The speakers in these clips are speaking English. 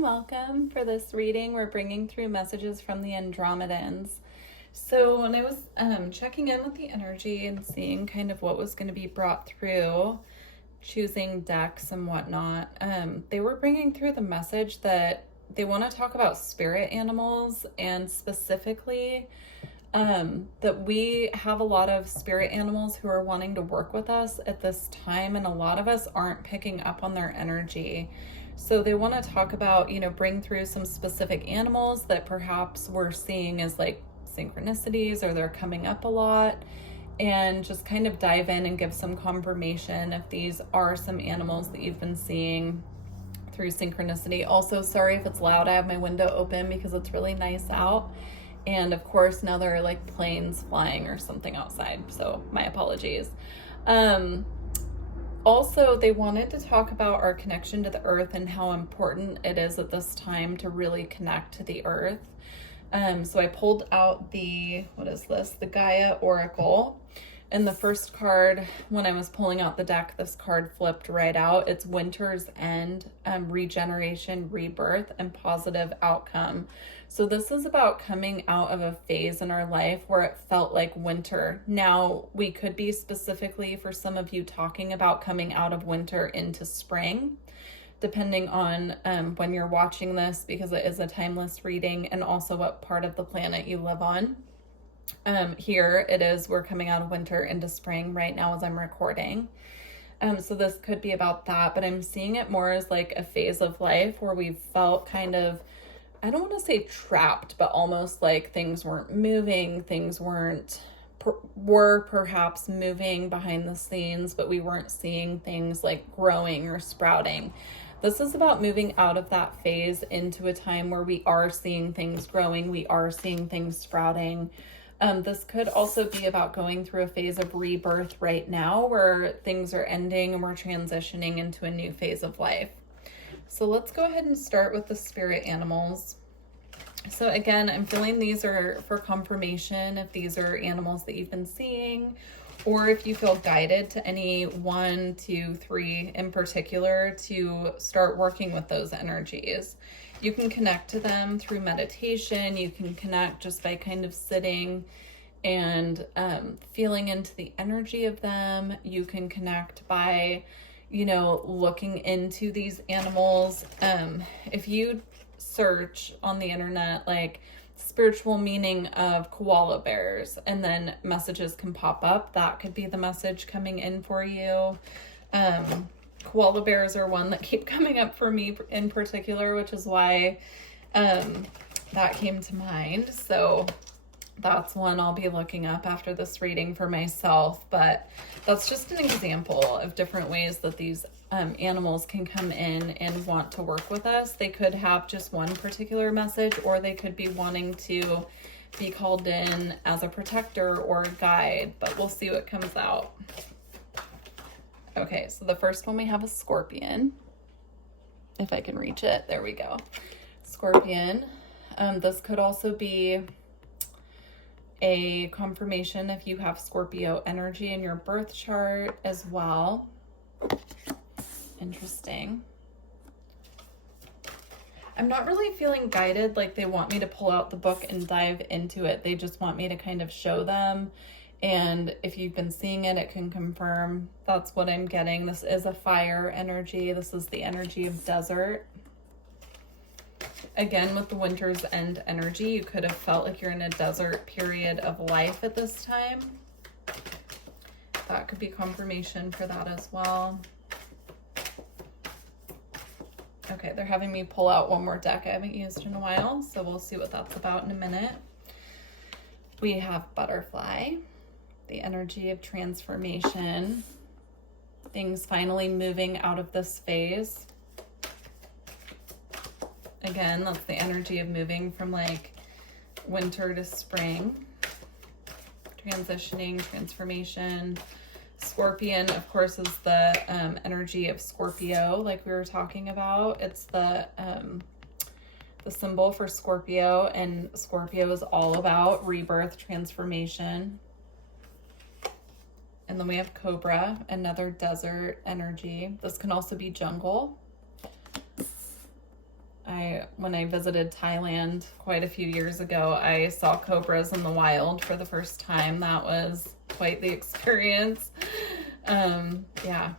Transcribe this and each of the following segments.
and welcome. For this reading, we're bringing through messages from the Andromedans. So when I was checking in with the energy and seeing kind of what was going to be brought through, choosing decks and whatnot, they were bringing through the message that they want to talk about spirit animals, and specifically that we have a lot of spirit animals who are wanting to work with us at this time, and a lot of us aren't picking up on their energy. So they want to talk about, bring through some specific animals that perhaps we're seeing as like synchronicities, or they're coming up a lot, and just kind of dive in and give some confirmation if these are some animals that you've been seeing through synchronicity. Also, sorry if it's loud. I have my window open because it's really nice out. And of course, now there are like planes flying or something outside. So my apologies. Also, they wanted to talk about our connection to the earth and how important it is at this time to really connect to the earth. So I pulled out the Gaia Oracle. And the first card, when I was pulling out the deck, this card flipped right out. It's Winter's End, regeneration, rebirth, and positive outcome. So this is about coming out of a phase in our life where it felt like winter. Now, we could be specifically, for some of you, talking about coming out of winter into spring, depending on when you're watching this, because it is a timeless reading, and also what part of the planet you live on. Here it is, we're coming out of winter into spring right now as I'm recording. So this could be about that, but I'm seeing it more as like a phase of life where we've felt kind of, I don't want to say trapped, but almost like things weren't moving, things were perhaps moving behind the scenes, but we weren't seeing things like growing or sprouting. This is about moving out of that phase into a time where we are seeing things growing, we are seeing things sprouting. This could also be about going through a phase of rebirth right now where things are ending and we're transitioning into a new phase of life. So let's go ahead and start with the spirit animals. So again, I'm feeling these are for confirmation if these are animals that you've been seeing, or if you feel guided to any 1, 2, 3 in particular to start working with those energies. You can connect to them through meditation. You can connect just by kind of sitting and feeling into the energy of them. You can connect by, looking into these animals. If you search on the internet, like spiritual meaning of koala bears, and then messages can pop up, that could be the message coming in for you. Koala bears are one that keep coming up for me in particular, which is why that came to mind. So that's one I'll be looking up after this reading for myself, but that's just an example of different ways that these animals can come in and want to work with us. They could have just one particular message, or they could be wanting to be called in as a protector or a guide, but we'll see what comes out. Okay, so the first one we have a scorpion. If I can reach it, there we go. Scorpion. This could also be a confirmation if you have Scorpio energy in your birth chart as well. Interesting. I'm not really feeling guided, like they want me to pull out the book and dive into it. They just want me to kind of show them. And if you've been seeing it, it can confirm. That's what I'm getting. This is a fire energy. This is the energy of desert. Again, with the Winter's End energy, you could have felt like you're in a desert period of life at this time. That could be confirmation for that as well. Okay, they're having me pull out one more deck I haven't used in a while, so we'll see what that's about in a minute. We have butterfly, the energy of transformation, things finally moving out of this phase. Again, that's the energy of moving from like winter to spring, transitioning, transformation. Scorpion, of course, is the energy of Scorpio, like we were talking about. It's the symbol for Scorpio, and Scorpio is all about rebirth, transformation. And then we have Cobra, another desert energy. This can also be jungle. When I visited Thailand quite a few years ago, I saw cobras in the wild for the first time. That was quite the experience. Yeah,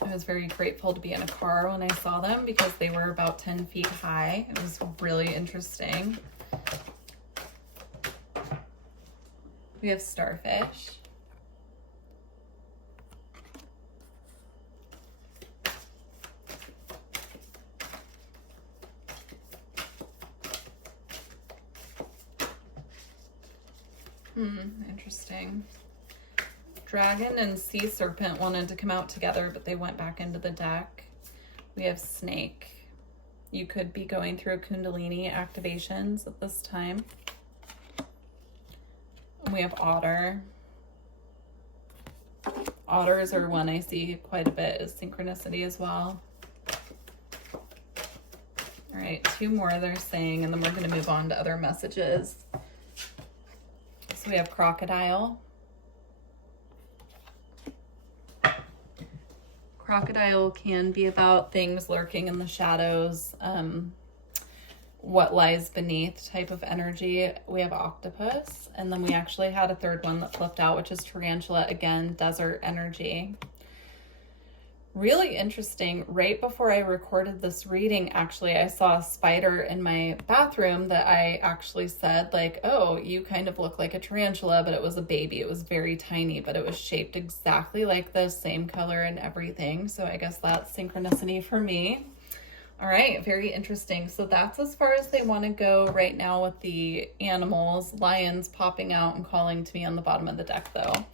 I was very grateful to be in a car when I saw them because they were about 10 feet high. It was really interesting. We have starfish. Interesting. Dragon and sea serpent wanted to come out together, but they went back into the deck. We have snake. You could be going through Kundalini activations at this time. We have otter. Otters are one I see quite a bit as synchronicity as well. All right, 2 more they're saying, and then we're going to move on to other messages. So we have crocodile. Crocodile can be about things lurking in the shadows, what lies beneath type of energy. We have octopus, and then we actually had a third one that flipped out, which is tarantula, again, desert energy. Really interesting. Right before I recorded this reading, actually, I saw a spider in my bathroom that I actually said, like, oh, you kind of look like a tarantula, but it was a baby. It was very tiny, but it was shaped exactly like this, same color and everything. So I guess that's synchronicity for me. All right, very interesting. So that's as far as they want to go right now with the animals. Lions popping out and calling to me on the bottom of the deck, though.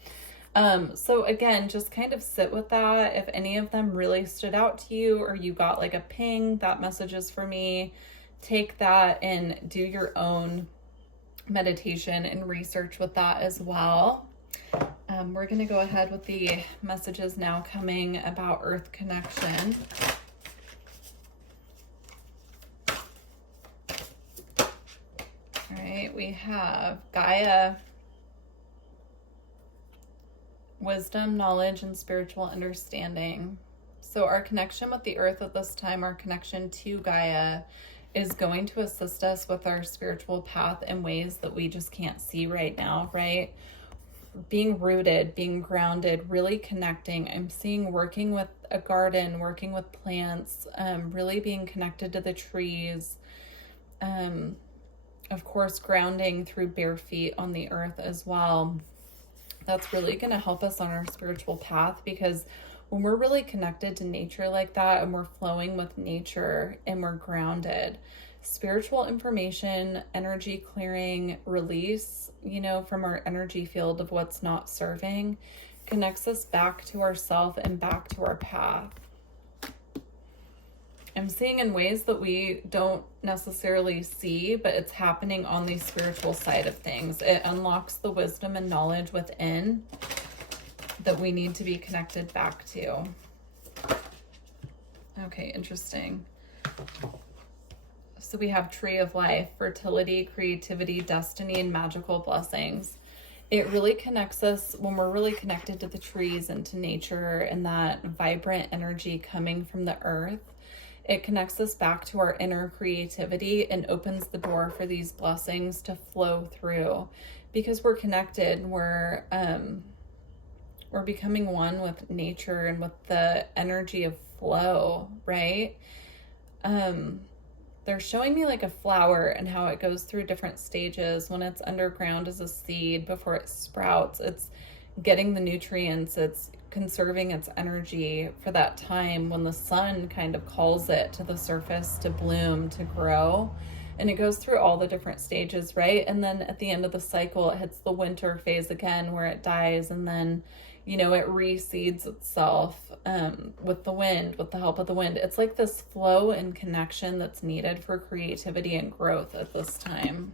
So again, just kind of sit with that. If any of them really stood out to you or you got like a ping, that message is for me. Take that and do your own meditation and research with that as well. We're going to go ahead with the messages now coming about Earth connection. All right, we have Gaia. Wisdom, knowledge, and spiritual understanding. So our connection with the earth at this time, our connection to Gaia, is going to assist us with our spiritual path in ways that we just can't see right now, right? Being rooted, being grounded, really connecting. I'm seeing working with a garden, working with plants, really being connected to the trees. Of course, grounding through bare feet on the earth as well. That's really going to help us on our spiritual path, because when we're really connected to nature like that and we're flowing with nature and we're grounded, spiritual information, energy clearing, release, from our energy field of what's not serving, connects us back to ourself and back to our path. I'm seeing in ways that we don't necessarily see, but it's happening on the spiritual side of things. It unlocks the wisdom and knowledge within that we need to be connected back to. Okay, interesting. So we have Tree of Life, fertility, creativity, destiny, and magical blessings. It really connects us when we're really connected to the trees and to nature and that vibrant energy coming from the earth. It connects us back to our inner creativity and opens the door for these blessings to flow through, because we're connected and we're becoming one with nature and with the energy of flow, right? They're showing me like a flower and how it goes through different stages. When it's underground as a seed before it sprouts, it's getting the nutrients, it's conserving its energy for that time when the sun kind of calls it to the surface to bloom, to grow. And it goes through all the different stages, right? And then at the end of the cycle, it hits the winter phase again where it dies, and then it reseeds itself with the wind, with the help of the wind. It's like this flow and connection that's needed for creativity and growth at this time.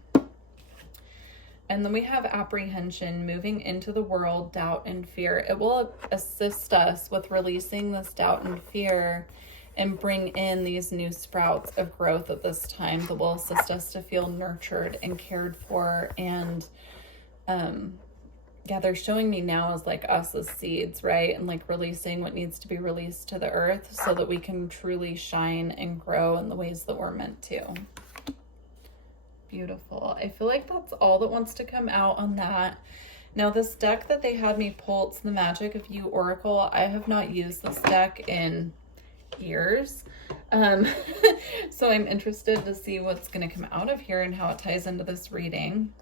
And then we have apprehension, moving into the world, doubt and fear. It will assist us with releasing this doubt and fear and bring in these new sprouts of growth at this time that will assist us to feel nurtured and cared for and yeah, they're showing me now as like us as seeds, right? And like releasing what needs to be released to the earth so that we can truly shine and grow in the ways that we're meant to. Beautiful. I feel like that's all that wants to come out on that. Now this deck that they had me pull, it's the Magic of You Oracle. I have not used this deck in years. So I'm interested to see what's going to come out of here and how it ties into this reading.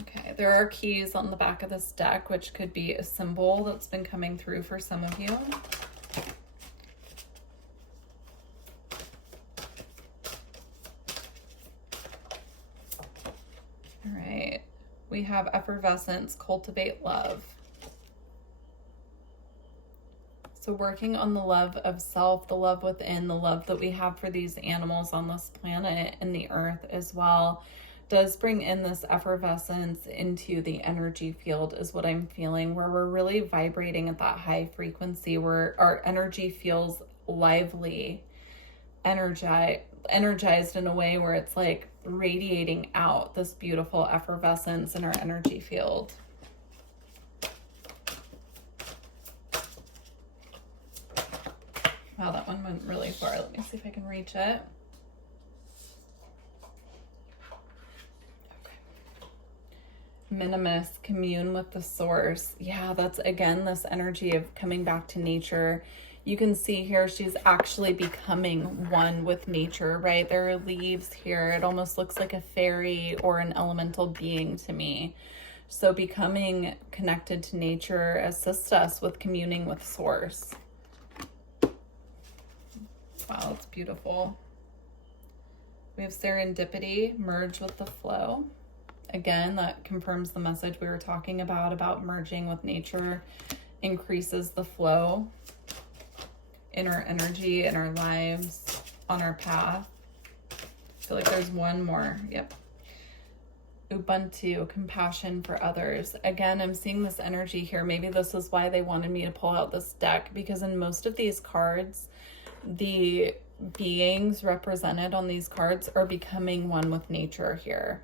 Okay, there are keys on the back of this deck, which could be a symbol that's been coming through for some of you. All right, we have effervescence, cultivate love. So working on the love of self, the love within, the love that we have for these animals on this planet and the earth as well, does bring in this effervescence into the energy field is what I'm feeling, where we're really vibrating at that high frequency, where our energy feels lively, energized in a way where it's like radiating out this beautiful effervescence in our energy field. Wow, that one went really far. Let me see if I can reach it. Minimus, commune with the source. Yeah, that's again this energy of coming back to nature. You can see here she's actually becoming one with nature, right? There are leaves here. It almost looks like a fairy or an elemental being to me. So becoming connected to nature assists us with communing with source. Wow, that's beautiful. We have serendipity, merge with the flow. Again, that confirms the message we were talking about merging with nature, increases the flow in our energy, in our lives, on our path. I feel like there's one more. Yep. Ubuntu, compassion for others. Again, I'm seeing this energy here. Maybe this is why they wanted me to pull out this deck, because in most of these cards, the beings represented on these cards are becoming one with nature here.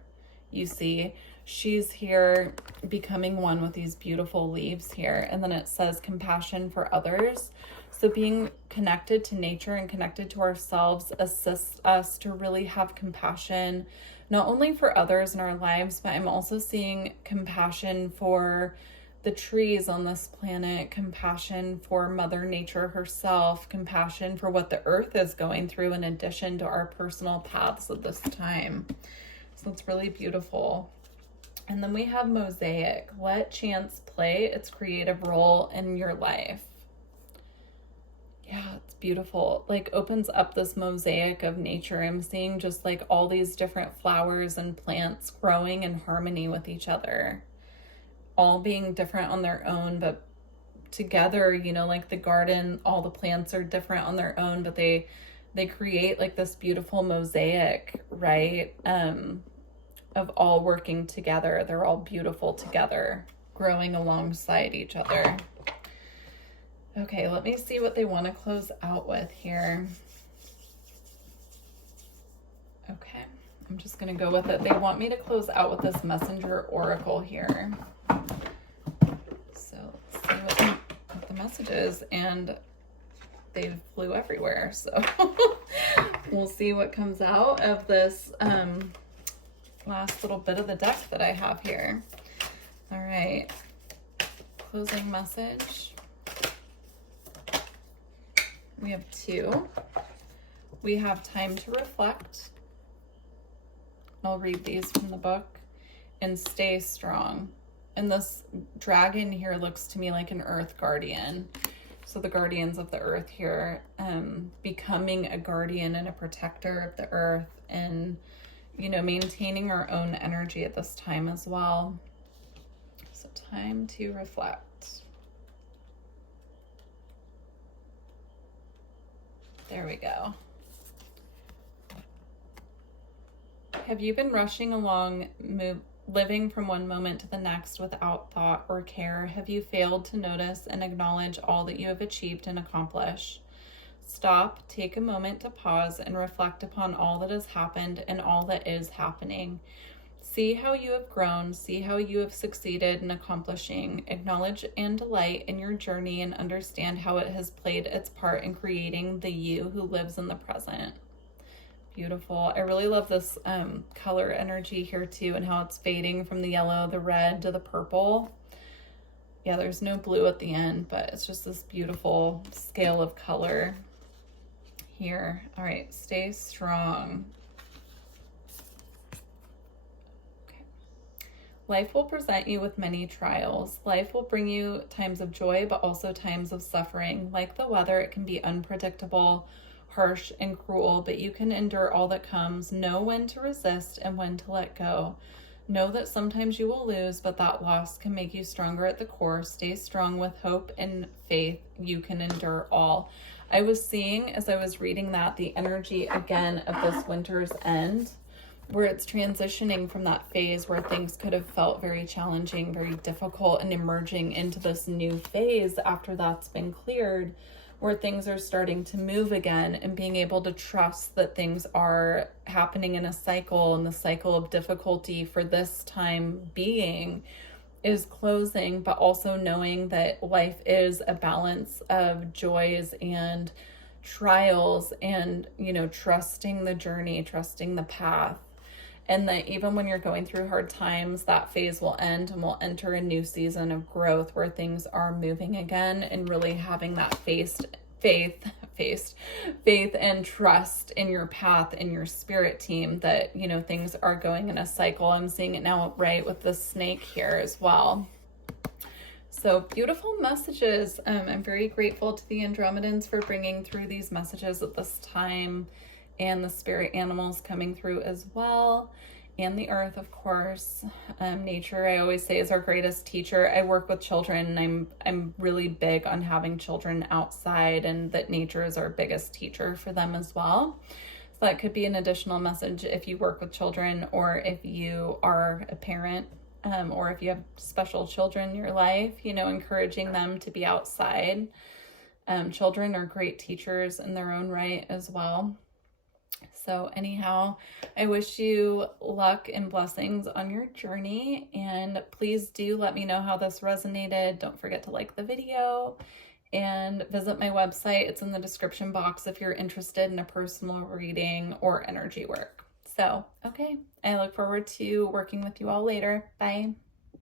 You see, she's here becoming one with these beautiful leaves here. And then it says compassion for others. So being connected to nature and connected to ourselves assists us to really have compassion, not only for others in our lives, but I'm also seeing compassion for the trees on this planet, compassion for Mother Nature herself, compassion for what the earth is going through in addition to our personal paths at this time. So it's really beautiful. And then we have mosaic. Let chance play its creative role in your life. Yeah, it's beautiful. Like opens up this mosaic of nature. I'm seeing just like all these different flowers and plants growing in harmony with each other. All being different on their own, but together, you know, like the garden, all the plants are different on their own, but they create like this beautiful mosaic, right? Of all working together. They're all beautiful together, growing alongside each other. Okay, let me see what they want to close out with here. Okay, I'm just going to go with it. They want me to close out with this messenger oracle here. So let's see what the message is. And they flew everywhere. So we'll see what comes out of this last little bit of the deck that I have here. All right, closing message. We have 2. We have time to reflect. I'll read these from the book. And stay strong. And this dragon here looks to me like an earth guardian. So the guardians of the earth here, becoming a guardian and a protector of the earth, and you know, maintaining our own energy at this time as well. So time to reflect. There we go. Have you been rushing along, living from one moment to the next without thought or care? Have you failed to notice and acknowledge all that you have achieved and accomplished? Stop, take a moment to pause and reflect upon all that has happened and all that is happening. See how you have grown, see how you have succeeded in accomplishing. Acknowledge and delight in your journey and understand how it has played its part in creating the you who lives in the present. Beautiful. I really love this color energy here too, and how it's fading from the yellow, the red to the purple. Yeah, there's no blue at the end, but it's just this beautiful scale of color here. All right, stay strong. Okay. Life will present you with many trials. Life will bring you times of joy, but also times of suffering. Like the weather, it can be unpredictable, harsh, and cruel, but you can endure all that comes. Know when to resist and when to let go. Know that sometimes you will lose, but that loss can make you stronger at the core. Stay strong with hope and faith. You can endure all. I was seeing, as I was reading that, the energy again of this winter's end, where it's transitioning from that phase where things could have felt very challenging, very difficult, and emerging into this new phase after that's been cleared, where things are starting to move again, and being able to trust that things are happening in a cycle, and the cycle of difficulty for this time being is closing, but also knowing that life is a balance of joys and trials, and, you know, trusting the journey, trusting the path. And that even when you're going through hard times, that phase will end and we'll enter a new season of growth where things are moving again, and really having that faith and trust in your path, in your spirit team, that, you know, things are going in a cycle. I'm seeing it now, right, with the snake here as well. So beautiful messages. I'm very grateful to the Andromedans for bringing through these messages at this time, and the spirit animals coming through as well, and the earth, of course. Nature, I always say, is our greatest teacher. I work with children, and I'm really big on having children outside, and that nature is our biggest teacher for them as well. So that could be an additional message if you work with children, or if you are a parent, or if you have special children in your life, you know, encouraging them to be outside. Children are great teachers in their own right as well. So anyhow, I wish you luck and blessings on your journey, and please do let me know how this resonated. Don't forget to like the video and visit my website. It's in the description box if you're interested in a personal reading or energy work. So, okay, I look forward to working with you all later. Bye.